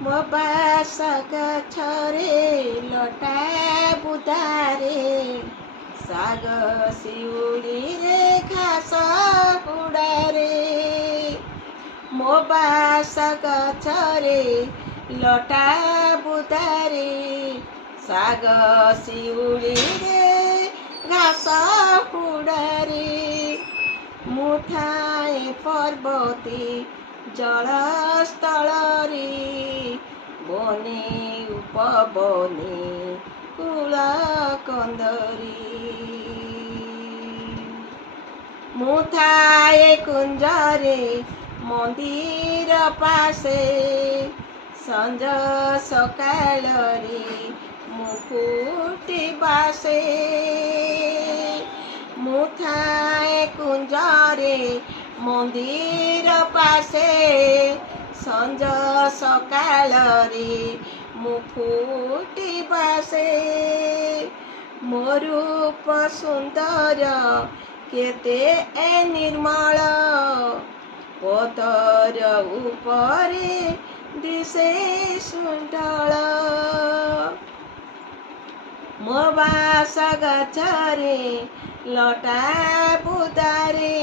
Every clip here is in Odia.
ମୋ ବାସ ଗଛରେ ଲଟା ବୁଦାରେ ଶାଗ ଶିଉଳିରେ ଘାସ ହୁଡ଼ାରେ ମୋ ବାସ ଗଛରେ ଲଟା ବୁଦାରେ ଶାଗ ଶିଉଳିରେ ଘାସ ହୁଡ଼ାରେ ମୁଁ ଥାଏ ପର୍ବତୀ ଜଳସ୍ଥଳରେ ବନେ ଉପବନେ କୂଳ କନ୍ଦରୀ ମୁଁ ଥାଏ କୁଞ୍ଜରେ ମନ୍ଦିର ପାଶେ ସଞ୍ଜ ସକାଳରେ ମୁଁ ଫୁଟି ବାସେ ମୁଁ ଥାଏ କୁଞ୍ଜରେ ମନ୍ଦିର ପାଶେ ସଞ୍ଜ ସକାଳରେ ମୁଁ ଫୁଟି ବାସେ ମୋ ରୂପ ସୁନ୍ଦର କେତେ ନିର୍ମଳ ପତର ଉପରେ ଦିଶେ ସୁନ୍ଦର ମୋ ବାସ ଗଛରେ ଲଟା ବୁଦାରେ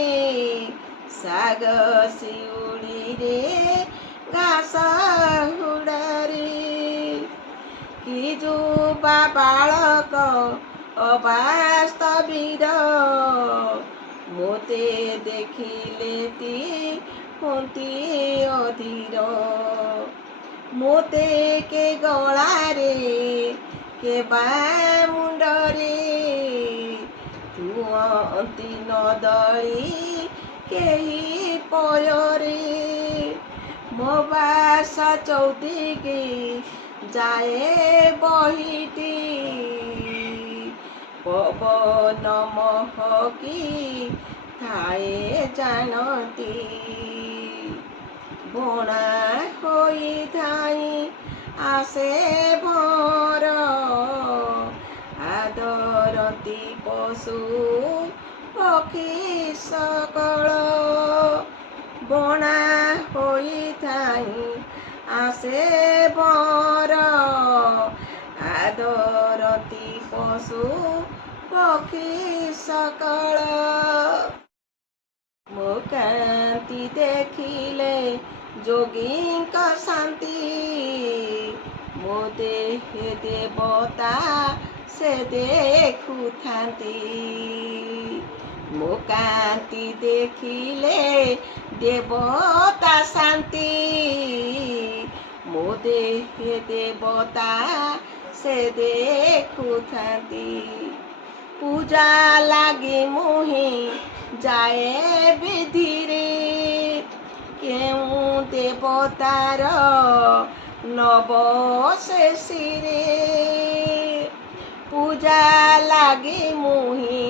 ଶାଗ ଶିଉଳିରେ ଘାସ ହୁଡ଼ାରେ କି ଯୁବା ବାଳକ ଅବାସ୍ତବୀର ମୋତେ ଦେଖିଲେ ହୁଅନ୍ତି ଅଧୀର ମୋତେ କେ ଗଳାରେ କେ ବା ମୁଣ୍ଡରେ ଛୁଅନ୍ତି ନଦଳି କେହି ପୟରେ ମୋ ବାସ ଚଉଦିକେ ଯାଏ ବହିଟି ପବନ ମହକି ଥାଏ ଜାଣନ୍ତି ବଣା ହୋଇଥାଏ ଆସେ ଭର ଆଦରନ୍ତି ପଶୁ ପକ୍ଷୀ ସକଳ ବଣା ହୋଇଥାଏ ଆସେ ଭର ଆଦରନ୍ତି ପଶୁ ପକ୍ଷୀ ସକଳ ମୋ କାନ୍ତି ଦେଖିଲେ ଯୋଗୀଙ୍କ ଶାନ୍ତି ମୋ ଦେହେ ଦେବତା ସେ ଦେଖୁଥାନ୍ତି ମୋ କାନ୍ତି ଦେଖିଲେ ଦେବତା ଶାନ୍ତି ମୋ ଦେହେ ଦେବତା ସେ ଦେଖୁଥାନ୍ତି ପୂଜା ଲାଗି ମୁହିଁ ଯାଏ ବିଧିରେ କେଉଁ ଦେବତାର ନବ ଶେଷରେ ପୂଜା ଲାଗି ମୁହିଁ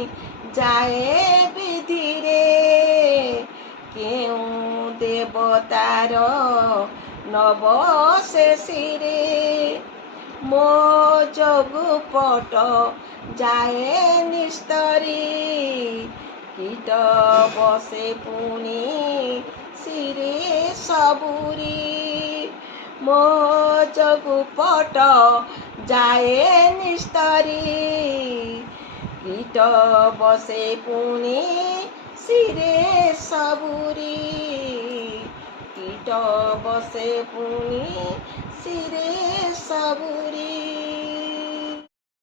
ଯାଏ ବିଧିରେ କେଉଁ ଦେବତାର ନବ ଶେଷରେ ମୋ ଯୋଗୁ ପଟ ଯାଏ ନିସ୍ତରୀ କୀଟ ବସେ ପୁଣି ଶିରେ ସବୁରି ମୋ ଯୋଗୁ ପଟ ଯାଏ ନିସ୍ତରୀ କୀଟ ବସେ ପୁଣି ଶିରେ ସବୁରି କୀଟ ବସେ ପୁଣି ଶିରେ ସବୁରି